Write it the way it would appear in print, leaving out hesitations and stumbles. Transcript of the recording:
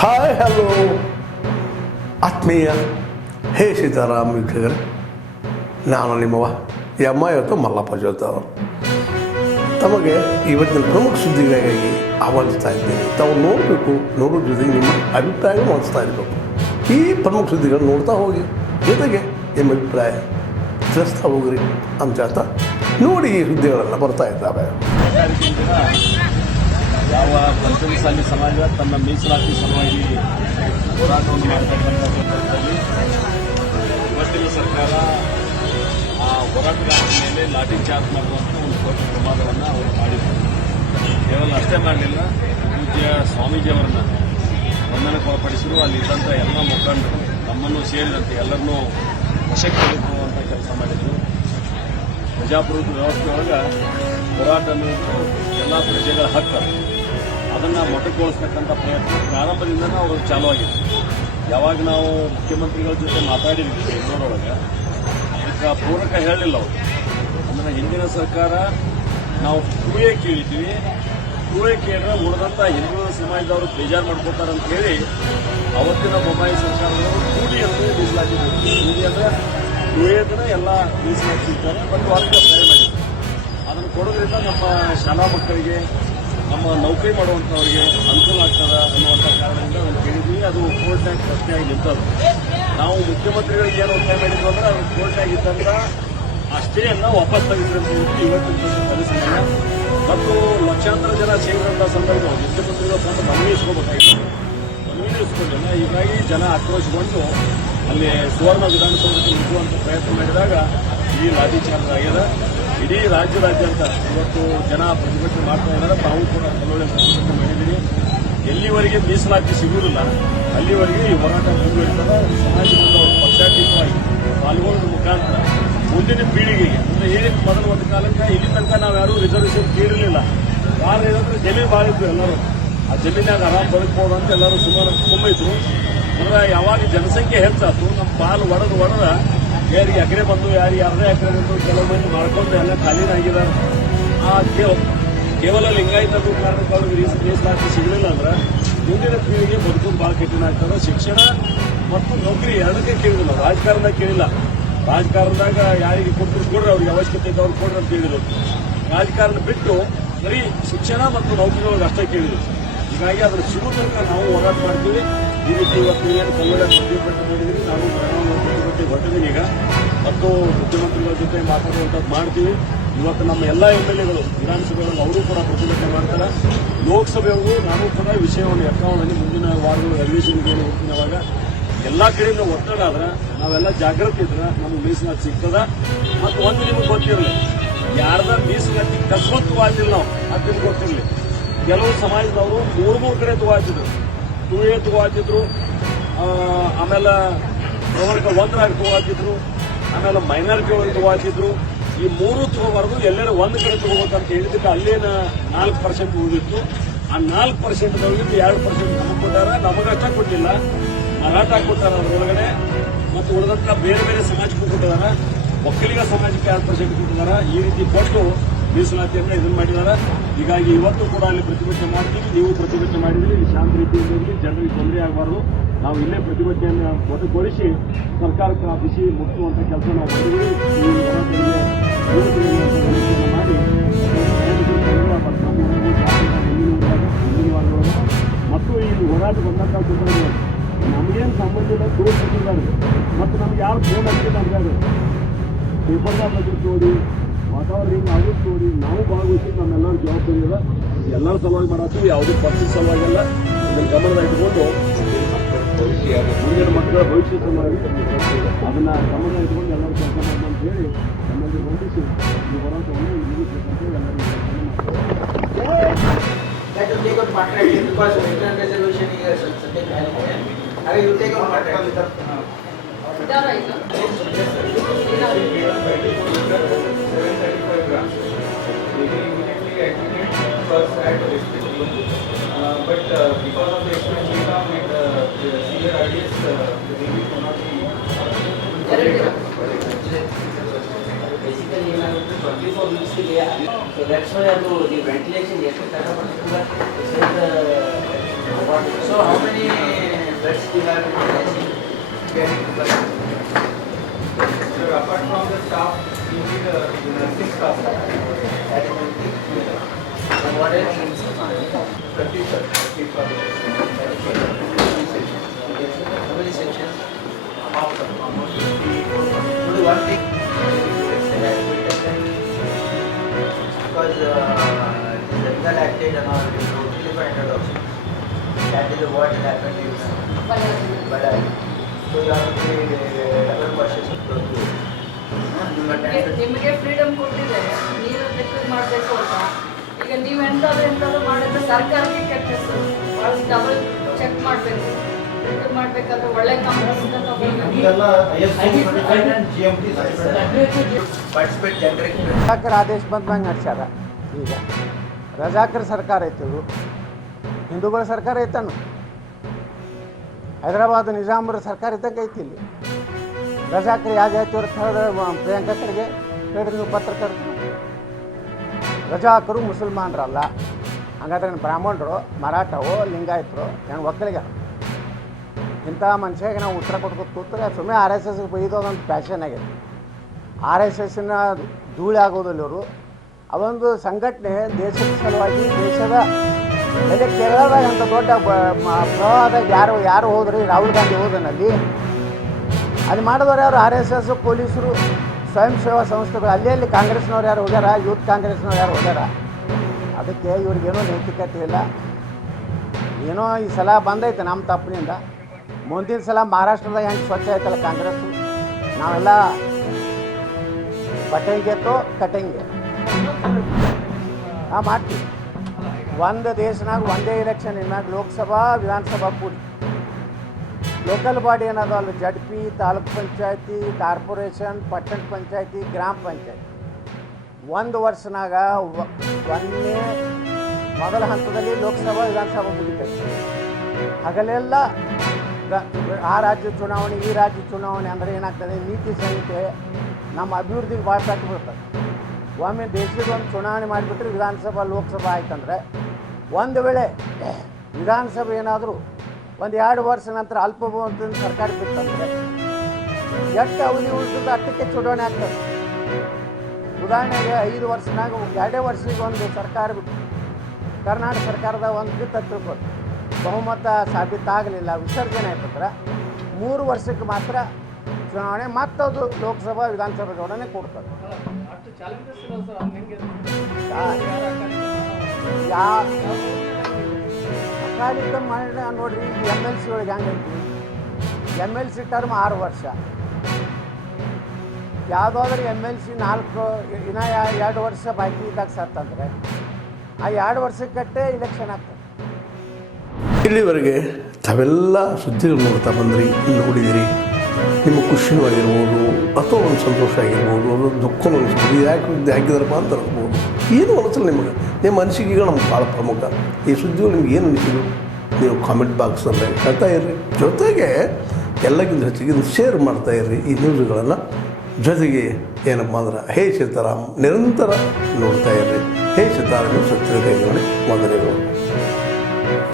Hi hello ಆತ್ಮೀಯ ಹೇ ಸೀತಾರಾಮ್ ವೀಕ್ಷಕರೇ, ನಾನು ನಿಮ್ಮವ ಎಮ್ಮ ಇವತ್ತು ಮಲ್ಲಪ್ಪ ಜೋತ ಅವರು ತಮಗೆ ಇವತ್ತಿನ ಪ್ರಮುಖ ಸುದ್ದಿಗಾಗಿ ಆಹ್ವಾನಿಸ್ತಾ ಇದ್ದೇನೆ. ತಾವು ನೋಡಬೇಕು, ನೋಡೋ ಜೊತೆಗೆ ನಿಮ್ಮ ಅಭಿಪ್ರಾಯ ಮಾಡಿಸ್ತಾ ಇರಬೇಕು. ಈ ಪ್ರಮುಖ ಸುದ್ದಿಗಳು ನೋಡ್ತಾ ಹೋಗಿ, ಜೊತೆಗೆ ನಿಮ್ಮ ಅಭಿಪ್ರಾಯ ತಿಳಿಸ್ತಾ ಹೋಗ್ರಿ ಅಂತ ನೋಡಿ. ಈ ಸುದ್ದಿಗಳೆಲ್ಲ ಬರ್ತಾ ಇದ್ದಾವೆ. ಯಾವ ಪಂಚಮಸಾಲಿ ಸಮಾಜ ತನ್ನ ಮೀಸಲಾತಿ ಸಲುವಾಗಿ ಹೋರಾಟವನ್ನು ಮಾಡತಕ್ಕಂಥ ಸಂದರ್ಭದಲ್ಲಿ ಇವತ್ತಿನ ಸರ್ಕಾರ ಆ ಹೋರಾಟಗಾರರ ಮೇಲೆ ಲಾಠಿ ಚಾರ್ಜ್ ಮಾಡುವಂಥ ಒಂದು ದೊಡ್ಡ ಪ್ರಮಾದವನ್ನು ಅವರು ಮಾಡಿದರು. ಕೇವಲ ಅಷ್ಟೇ ಮಾಡಲಿಲ್ಲ, ಪೂಜ್ಯ ಸ್ವಾಮೀಜಿಯವರನ್ನ ಬಂಧನಕ್ಕೆ ಒಳಪಡಿಸಿದ್ರು. ಅಲ್ಲಿದ್ದಂಥ ಎಲ್ಲ ಮುಖಂಡರು ನಮ್ಮನ್ನು ಸೇರಿದಂತೆ ಎಲ್ಲರನ್ನೂ ವಶಕ್ಕೆ ತೆಗೆದುಕೊಳ್ಳುವಂಥ ಕೆಲಸ ಮಾಡಿದರು. ಪ್ರಜಾಪ್ರಭುತ್ವ ವ್ಯವಸ್ಥೆಯೊಳಗೆ ಹೋರಾಟ ಅನ್ನೋದು ಎಲ್ಲ ಪ್ರಜೆಗಳ ಹಕ್ಕು, ಅದನ್ನು ಮೊಟಕುಗೊಳಿಸ್ತಕ್ಕಂಥ ಪ್ರಯತ್ನ ಪ್ರಾರಂಭದಿಂದನೇ ಅವರು ಚಾಲೂ ಆಗಿದೆ. ಯಾವಾಗ ನಾವು ಮುಖ್ಯಮಂತ್ರಿಗಳ ಜೊತೆ ಮಾತಾಡಿದ್ವಿ ಬೆಂಗಳೂರೊಳಗೆ, ಅದಕ್ಕೆ ಪೂರಕ ಹೇಳಲಿಲ್ಲ ಅವರು. ಅಂದರೆ ಹಿಂದಿನ ಸರ್ಕಾರ ನಾವು ಕೂಯೇ ಕೇಳಿದ್ವಿ, ಕೂಯೇ ಕೇಳಿದ್ರೆ ಉಳಿದಂಥ ಹಿಂದೂ ಸಮಾಜದವರು ಬೇಜಾರು ಮಾಡ್ಕೋತಾರೆ ಅಂತ ಹೇಳಿ ಅವತ್ತಿನ ಬೊಮ್ಮಾಯಿ ಸರ್ಕಾರದವರು ಕೂಡಿ ಅಂತ ಮೀಸಲಾತಿದ್ರು. ಕೂಡಿ ಅಂದರೆ ಕೂಯೇದನ್ನ ಎಲ್ಲ ಮೀಸಲಾತಿರ್ತಾರೆ, ಬಟ್ ವರ್ಗ ಟ್ರೈ ಮಾಡಿದ್ರು. ಅದನ್ನು ಕೊಡೋದ್ರಿಂದ ನಮ್ಮ ಶಾಲಾ ಮಕ್ಕಳಿಗೆ, ನಮ್ಮ ನೌಕರಿ ಮಾಡುವಂಥವ್ರಿಗೆ ಅನುಕೂಲ ಆಗ್ತದೆ ಅನ್ನುವಂಥ ಕಾರಣದಿಂದ ನಾವು ಕೇಳಿದ್ವಿ. ಅದು ಕೋರ್ಟ್ನಾಗ ಪ್ರಶ್ನೆಯಾಗಿ ನಿಂತದ್ದು. ನಾವು ಮುಖ್ಯಮಂತ್ರಿಗಳಿಗೆ ಏನು ಒತ್ತಾಯ ಮಾಡಿದ್ವಿ ಅಂದ್ರೆ ಅದು ಕೋರ್ಟ್ನಾಗ ಇದ್ದಂದ್ರೆ ಅಷ್ಟೇ ಎಲ್ಲ ವಾಪಸ್ ತೆಗೆದ್ರಂತ ಹೇಳಿ ಇವತ್ತಿನ ಪರಿಸ್ಥಿತಿಯ ಮತ್ತು ಲಕ್ಷಾಂತರ ಜನ ಸೇರಿದಂಥ ಸಂದರ್ಭ ಮುಖ್ಯಮಂತ್ರಿಗಳು ತಂದು ಮನವಿ ಇಸ್ಕೋಬೇಕಾಗಿತ್ತು. ಮನವಿ ಇಸ್ಕೊಂಡಿಲ್ಲ. ಹೀಗಾಗಿ ಜನ ಆಕ್ರೋಶಗೊಂಡು ಅಲ್ಲಿ ಸುವರ್ಣ ವಿಧಾನಸೌಧಕ್ಕೆ ನುಗ್ಗುವಂಥ ಪ್ರಯತ್ನ ಮಾಡಿದಾಗ ಈ ಲಾಠಿ ಚಾರ್ಜ್ ಆಗಿದೆ. ಇಡೀ ರಾಜ್ಯಾದ್ಯಂತ ಇವತ್ತು ಜನ ಪ್ರತಿಭಟನೆ ಮಾಡ್ತಾ ಇದ್ದಾರೆ. ತಾವು ಕೂಡ ಕೆಲವೊಳ್ಳೆ ಪ್ರತಿಭಟನೆ ಮಾಡಿದ್ದೀರಿ. ಎಲ್ಲಿವರೆಗೆ ಮೀಸಲಾತಿ ಸಿಗುವುದಿಲ್ಲ ಅಲ್ಲಿವರೆಗೆ ಈ ಹೋರಾಟ ಮುಂದುವರಿತದೆ. ಸಮಾಜವನ್ನು ಪಕ್ಷಾತೀತವಾಗಿ ಪಾಲ್ಗೊಳ್ಳುವ ಮುಖಾಂತರ ಮುಂದಿನ ಪೀಳಿಗೆಗೆ ಅಂದರೆ ಏನು ಮೊದಲು ಒಂದು ಕಾಲಕ್ಕೆ ಇಲ್ಲಿ ತನಕ ನಾವು ಯಾರೂ ರಿಸರ್ವೇಷನ್ ಕೇಳಿರಲಿಲ್ಲ. ಕಾರಣ ಏನಂದ್ರೆ ಜಮೀನು ಭಾಳ ಇದ್ರು, ಎಲ್ಲರೂ ಆ ಜಮೀನಾಗ ಆರಾಮ್ ಬದುಕಬಹುದು ಅಂತ ಎಲ್ಲರೂ ಸುಮಾರು ತುಂಬಿದ್ರು. ಅಂದ್ರೆ ಯಾವಾಗ ಜನಸಂಖ್ಯೆ ಹೆಚ್ಚಾಯ್ತು, ನಮ್ಮ ಪಾಲು ಒಡೆದ ಯಾರಿಗೆ ಎಕರೆ ಬಂದು ಯಾರಿಗೆ ಅರ್ಧ ಎಕರೆ ಬಂದು ಕೆಲವು ಮಂದಿ ಮಾಡ್ಕೊಂಡು ಎಲ್ಲ ಖಾಲಿನಾಗಿದ್ದಾರೆ. ಆ ಕೇವಲ ಲಿಂಗಾಯತರು ಕಾರಣಕ್ಕೆ ಅವ್ರಿಗೆ ಮೀಸಲಾತಿ ಸಿಗಲಿಲ್ಲ ಅಂದ್ರೆ ಮುಂದಿನ ಪೀಳಿಗೆ ಬದುಕೋದು ಭಾಳ ಕಠಿಣ ಆಗ್ತದೆ. ಶಿಕ್ಷಣ ಮತ್ತು ನೌಕರಿ ಎರಡಕ್ಕೆ ಕೇಳಿಲ್ಲ, ರಾಜಕಾರಣದಾಗ ಕೇಳಿಲ್ಲ. ರಾಜಕಾರಣದಾಗ ಯಾರಿಗೆ ಕೊಡ್ರಿ ಅವ್ರಿಗೆ ಅವಶ್ಯಕತೆ ಇದ್ದವ್ರು ಕೊಡ್ರಿ ಅಂತ ಹೇಳಿದ್ರು. ರಾಜಕಾರಣ ಬಿಟ್ಟು ಬರೀ ಶಿಕ್ಷಣ ಮತ್ತು ನೌಕರಿಯೊಳಗೆ ಅಷ್ಟೇ ಕೇಳಿದ್ರು. ಹೀಗಾಗಿ ಅದನ್ನು ಸಿಗೋ ತನಕ ನಾವು ಹೋರಾಟ ಮಾಡ್ತೀವಿ. ಈ ರೀತಿ ಇವತ್ತು ಏನು ಕನ್ನಡ ಪ್ರತಿಭಟನೆ ಮಾಡಿದ್ರಿ, ನಾವು ಪ್ರತಿಭಟನೆ ಹೊರಟಿದ್ದೀನಿ ಈಗ ಮತ್ತು ಮುಖ್ಯಮಂತ್ರಿಗಳ ಜೊತೆ ಮಾತಾಡುವಂಥದ್ದು ಮಾಡ್ತೀವಿ. ಇವತ್ತು ನಮ್ಮ ಎಲ್ಲ MLAಗಳು ವಿಧಾನಸಭೆಗಳಲ್ಲಿ ಅವರು ಕೂಡ ಪ್ರತಿಭಟನೆ ಮಾಡ್ತಾರೆ. ಲೋಕಸಭೆಯವರು ನಾನು ಕೂಡ ವಿಷಯವನ್ನು ಯತ್ನಾವಳಿ ಮುಂದಿನ ವಾರಗಳು ಅಧಿವೇಶನಕ್ಕೆ ಹೋಗ್ತೀನವಾಗ ಎಲ್ಲ ಕಡೆಯಿಂದ ಒತ್ತಡ ಆದ್ರೆ ನಾವೆಲ್ಲ ಜಾಗೃತಿ ಇದ್ರೆ ನಮ್ಗೆ ಮೀಸಲಾತಿ ಸಿಗ್ತದ. ಮತ್ತು ಒಂದು ನಿಮಗೆ ಗೊತ್ತಿರಲಿ, ಯಾರ್ದ ಮೀಸಲಾತಿ ಕಸ್ಮತ್ತವಾಗಿಲ್ಲ ನಾವು ಅದಕ್ಕೆ ಗೊತ್ತಿರಲಿ. ಕೆಲವು ಸಮಾಜದವರು ಮೂರು ಕಡೆ ತಗೋತಿದ್ರು, 2A ತಗೋತಿದ್ರು, ಆಮೇಲೆ ಪ್ರವರ್ಗ 1 ತಗೋತಿದ್ರು, ಆಮೇಲೆ ಮೈನಾರಿಟಿ ಒಳಗೆ ತಗೋತಿದ್ರು. ಈ ಮೂರು ತಗೋಬಾರ್ದು, ಎಲ್ಲರೂ ಒಂದು ಕಡೆ ತಗೋಬೇಕಂತ ಹೇಳಿದ್ದಕ್ಕೆ ಅಲ್ಲೇನ 4% ಉಳಿದಿತ್ತು. ಆ 4%ದೊಳಗೆ 2% ನಮಗೆ ಕೊಟ್ಟಾರ, ನಮಗಷ್ಟ ಕೊಟ್ಟಿಲ್ಲ, ಮರಾಠ ಕೊಟ್ಟಾರ ಅದರೊಳಗಡೆ. ಮತ್ತು ಉಳಿದಂತ ಬೇರೆ ಬೇರೆ ಸಮಾಜಕ್ಕೂ ಕೊಟ್ಟಿದಾರ, ಒಕ್ಕಲಿಗ ಸಮಾಜಕ್ಕೆ 2% ಕೊಟ್ಟಿದ್ದಾರೆ. ಈ ರೀತಿ ಕೊಟ್ಟು ಮೀಸಲಾತಿಯನ್ನು ಇದನ್ನು ಮಾಡಿದ್ದಾರೆ. ಹೀಗಾಗಿ ಇವತ್ತು ಕೂಡ ಅಲ್ಲಿ ಪ್ರತಿಭಟನೆ ಮಾಡ್ತೀವಿ. ನೀವು ಪ್ರತಿಭಟನೆ ಮಾಡಿದ್ರಿ, ಶಾಂತ ರೀತಿಯಲ್ಲಿ ಜನರಿಗೆ ತೊಂದರೆ ಆಗಬಾರ್ದು. ನಾವು ಇಲ್ಲೇ ಪ್ರತಿಭಟನೆಯನ್ನು ಮೊಟಕುಗೊಳಿಸಿ ಸರ್ಕಾರಕ್ಕೆ ಬಿಸಿ ಮುಟ್ಟುವಂಥ ಕೆಲಸ ನಾವು ಮಾಡಿದ್ವಿ. ಈ ಮಾಡಿ ಮತ್ತು ಈ ಹೋರಾಟ ಬಂದಂಥ ಸಂದರ್ಭದಲ್ಲಿ ನಮಗೇನು ಸಂಬಂಧ ಇಲ್ಲ, ತೋರಿಸಿದ್ದಾರೆ ಮತ್ತು ನಮ್ಗೆ ಯಾರು ಫೋನ್ ಹಚ್ಚಿಲ್ಲ ನಮ್ಗೆ ಪೇಪರ್ದಾಗ ಬಂದಿದ್ದು ನೋಡಿ, ವಾತಾವರಣ ಹಿಂಗೆ ಆಗುತ್ತೆ ನೋಡಿ, ನಾವು ಭಾಗವಹಿಸಿ ನಮ್ಮೆಲ್ಲರ ಜವಾಬ್ದಾರಿ ಇದೆ. ಎಲ್ಲರ ಸಲುವಾಗಿ ಮಾಡತ್ತೀವಿ, ಯಾವುದೇ ಪಕ್ಷದ ಸಲುವಾಗಿಲ್ಲ. ಇದನ್ನು ಗಮನದಾಗ ಇಟ್ಕೊಂಡು ಮುಂದಿನ ಮಕ್ಕಳ ಭವಿಷ್ಯ ಸಲುವಾಗಿ ಅದನ್ನು ಗಮನ ಇಟ್ಕೊಂಡು ಎಲ್ಲರೂ ಕೆಲಸ ಮಾಡೋಣ ಅಂತ ಹೇಳಿ ನಮ್ಮಲ್ಲಿ ಹೊಂದಿಸಿ ಈ ಹೋರಾಟವನ್ನು ಮುಗಿಸ್ಬೇಕಂತ ಎಲ್ಲರಿಗೂ but because of the expense income and severe arrears, the baby cannot be. Basically, 24 weeks के लिए, so that's why the ventilation. So how many Let's still have getting to buy. So apart from the staff, you need a nursing staff. That is one thing. And what else? 30 for How many sections? almost 54. Only one thing. Because the medical acted and all, you know, for introduction. That is what happened in Balai. So you have to be double cautious of those. ನಿಮಗೆ freedom ಕೊಟ್ಟಿದ್ದಾರೆ, ನೀವು request ಮಾಡಬೇಕು ಅಂತ. ಈಗ ನೀವು ಎಂತಾದ್ರೂ ಮಾಡಿದ್ರೆ ಸರ್ಕಾರಕ್ಕೆ ಕೆಟ್ಟ ಹೆಸರು. ಭಾಳ ಡಬಲ್ ಚೆಕ್ ಮಾಡಬೇಕು, ರಿಕ್ವೆಸ್ಟ್ ಮಾಡಬೇಕಾದ್ರೆ ಒಳ್ಳೆ ಕಂಪ್ನಿಯಿಂದ Participate generic. ರಜಾಕರ್ ಆದೇಶ ಬಂದಂಗೆ ನಡ್ಸ್ಯಾರ. ಈಗ ರಜಾಕರ್ ಸರ್ಕಾರ ಐತಿ, ಇದು ಹಿಂದೂಗಳ ಸರ್ಕಾರ ಐತನು. ಹೈದರಾಬಾದ್ ನಿಜಾಮರ ಸರ್ಕಾರ ಇದ್ದಂಗೆ ಐತಿ. ಇಲ್ಲಿ ರಜಾಕರ್ ಯಾವ ಜಾತಿ ಅಂತ ಹೇಳಿದ್ರೆ ಪ್ರಿಯಾಂಕಾ ಖರ್ಗೆ ಹೇಳಿದ್ರೆ ನೀವು ಪತ್ರಕರ್ತರು. ರಜಾಕರು ಮುಸಲ್ಮಾನರಲ್ಲ. ಹಾಗಾದ್ರೆ ಬ್ರಾಹ್ಮಣರು, ಮರಾಠವೋ, ಲಿಂಗಾಯತರು, ಏನು ಒಕ್ಕಲಿಗ ಇಂಥ ಮನುಷ್ಯಗೆ ನಾವು ಉತ್ತರ ಕೊಟ್ಕೊತ ಕೂತ್ರೆ ಸುಮ್ಮನೆ RSSಗೆ ಬೈದೋದಂತ ಪ್ಯಾಷನ್ ಆಗೈತೆ. RSSನ ಧೂಳಿ ಆಗೋದಿಲ್ಲ ಇವರು. ಅದೊಂದು ಸಂಘಟನೆ ದೇಶದ ಸಲುವಾಗಿ, ದೇಶದ ಅದೇ ಕೇರಳದಾಗ ಅಂತ ದೊಡ್ಡ ಪ್ರವಾಹದಾಗ ಯಾರು ಹೋದ್ರಿ, ರಾಹುಲ್ ಗಾಂಧಿ ಹೋದನಲ್ಲಿ ಅದು ಮಾಡಿದವ್ರು ಯಾರು? RSS, ಪೊಲೀಸರು, ಸ್ವಯಂ ಸೇವಾ ಸಂಸ್ಥೆಗಳು. ಅಲ್ಲಿ ಕಾಂಗ್ರೆಸ್ನವ್ರು ಯಾರು ಹೋಗ್ಯಾರ? ಯೂತ್ ಕಾಂಗ್ರೆಸ್ನವ್ರು ಯಾರು ಹೋಗ್ಯಾರ? ಅದಕ್ಕೆ ಇವ್ರಿಗೇನೋ ನೈತಿಕತೆ ಇಲ್ಲ. ಏನೋ ಈ ಸಲ ಬಂದೈತೆ ನಮ್ಮ ತಪ್ಪಿನಿಂದ. ಮುಂದಿನ ಸಲ ಮಹಾರಾಷ್ಟ್ರದಾಗ ಹೆಂಗೆ ಸ್ವಚ್ಛ ಆಯ್ತಲ್ಲ ಕಾಂಗ್ರೆಸ್ಸು, ನಾವೆಲ್ಲ ಬಟ್ಟೆಗೆತ್ತೋ ಕಟ್ಟಂಗೆ ಮಾಡ್ತೀವಿ. ಒಂದು ದೇಶನಾಗ ಒಂದೇ ಎಲೆಕ್ಷನ್ ಇನ್ನಾಗ ಲೋಕಸಭಾ ವಿಧಾನಸಭಾ ಕೂಡಿ ಲೋಕಲ್ ಬಾಡಿ ಏನದು ಅಲ್ಲಿ ZP, ತಾಲೂಕು ಪಂಚಾಯತಿ, ಕಾರ್ಪೊರೇಷನ್, ಪಟ್ಟಣ ಪಂಚಾಯತಿ, ಗ್ರಾಮ ಪಂಚಾಯತಿ ಒಂದು ವರ್ಷನಾಗ ಒಂದೇ ಮೊದಲ ಹಂತದಲ್ಲಿ ಲೋಕಸಭಾ ವಿಧಾನಸಭಾ ಮುಗಿತೈತೆ. ಹಗಲೆಲ್ಲ ಆ ರಾಜ್ಯ ಚುನಾವಣೆ, ಈ ರಾಜ್ಯ ಚುನಾವಣೆ ಅಂದರೆ ಏನಾಗ್ತದೆ, ನೀತಿ ಸಂಹಿತೆ ನಮ್ಮ ಅಭಿವೃದ್ಧಿಗೆ ಭಾಳ ಪಟ್ಟು ಬೀಳ್ತದೆ. ಒಮ್ಮೆ ದೇಶದ ಒಂದು ಚುನಾವಣೆ ಮಾಡಿಬಿಟ್ರೆ ವಿಧಾನಸಭಾ ಲೋಕಸಭಾ ಆಯ್ತಂದರೆ, ಒಂದು ವೇಳೆ ವಿಧಾನಸಭೆ ಏನಾದರೂ ಒಂದು 2 ವರ್ಷ ನಂತರ ಅಲ್ಪಬಹುಮತದ ಸರ್ಕಾರ ಬಿತ್ತಂದರೆ ಎಷ್ಟು ಅವಧಿ ಉಳಿತದೆ ಅಷ್ಟಕ್ಕೆ ಚುನಾವಣೆ ಆಗ್ತದೆ. ಉದಾಹರಣೆಗೆ 5 ವರ್ಷನಾಗ 2 ವರ್ಷಕ್ಕೆ ಒಂದು ಸರ್ಕಾರ ಬಿಟ್ಟು ಕರ್ನಾಟಕ ಸರ್ಕಾರದ ಒಂದು ಬಿತ್ತು ತಿಳ್ಕೊಂಡು ಬಹುಮತ ಸಾಬೀತಾಗಲಿಲ್ಲ, ವಿಸರ್ಜನೆ ಆಯ್ತಂದ್ರೆ 3 ವರ್ಷಕ್ಕೆ ಮಾತ್ರ ಚುನಾವಣೆ, ಮತ್ತದು ಲೋಕಸಭಾ ವಿಧಾನಸಭಾ ಚುನಾವಣೆ ಕೊಡ್ತದೆ. ಅಕಾಲಿಕ ಮಾಡಿ ನೋಡ್ರಿ, MLC ಒಳಗೆ ಹೆಂಗೈತಿ, MLC ಟರ್ಮ್ 6 ವರ್ಷ. ಯಾವುದಾದ್ರೂ MLC 4 ಇನ್ನೂ 2 ವರ್ಷ ಬಾಕಿ ಇದ್ದಾಗ ಸತ್ತಂದರೆ ಆ 2 ವರ್ಷಕ್ಕಟ್ಟೆ ಇಲೆಕ್ಷನ್ ಆಗ್ತದೆ. ಇಲ್ಲಿವರೆಗೆ ತಾವೆಲ್ಲ ಸುದ್ದಿಗಳು ನೋಡ್ತಾ ಬಂದ್ರಿ, ನೋಡಿದಿರಿ. ನಿಮ್ಮ ಖುಷಿನೂ ಆಗಿರ್ಬೋದು, ಅಥವಾ ಒಂದು ಸಂತೋಷ ಆಗಿರ್ಬೋದು, ಅದೊಂದು ದುಃಖನೂ ಅನಿಸ್ಬೋದು. ಯಾಕೆ ಹಾಕಿದಾರಪ್ಪ ಅಂತ ಅನ್ಬೋದು, ಏನು ಅನಿಸಲ್ಲ ನಿಮಗೆ. ನಿಮ್ಮ ಅನಿಸಿಕೆಗಳು ನಮ್ಗೆ ಭಾಳ ಪ್ರಮುಖ. ಈ ಸುದ್ದಿಗಳು ನಿಮ್ಗೆ ಏನು ಅನಿಸಿದ್ರು ನೀವು ಕಾಮೆಂಟ್ ಬಾಕ್ಸಲ್ಲೇ ಹೇಳ್ತಾ ಇರ್ರಿ. ಜೊತೆಗೆ ಎಲ್ಲಕ್ಕಿಂತ ಹೆಚ್ಚಿಗೆ ಶೇರ್ ಮಾಡ್ತಾ ಇರ್ರಿ ಈ ನ್ಯೂಸ್ಗಳನ್ನು. ಜೊತೆಗೆ ಏನಪ್ಪ ಅಂದ್ರೆ ಹೇ ಸೀತಾರಾಮ್ ನಿರಂತರ ನೋಡ್ತಾ ಇರ್ರಿ. ಹೇ ಸೀತಾರಾಮ್ ಸತ್ಯ ಕೈಗೊಳ್ಳಿ ವಂದನೆಗಳು.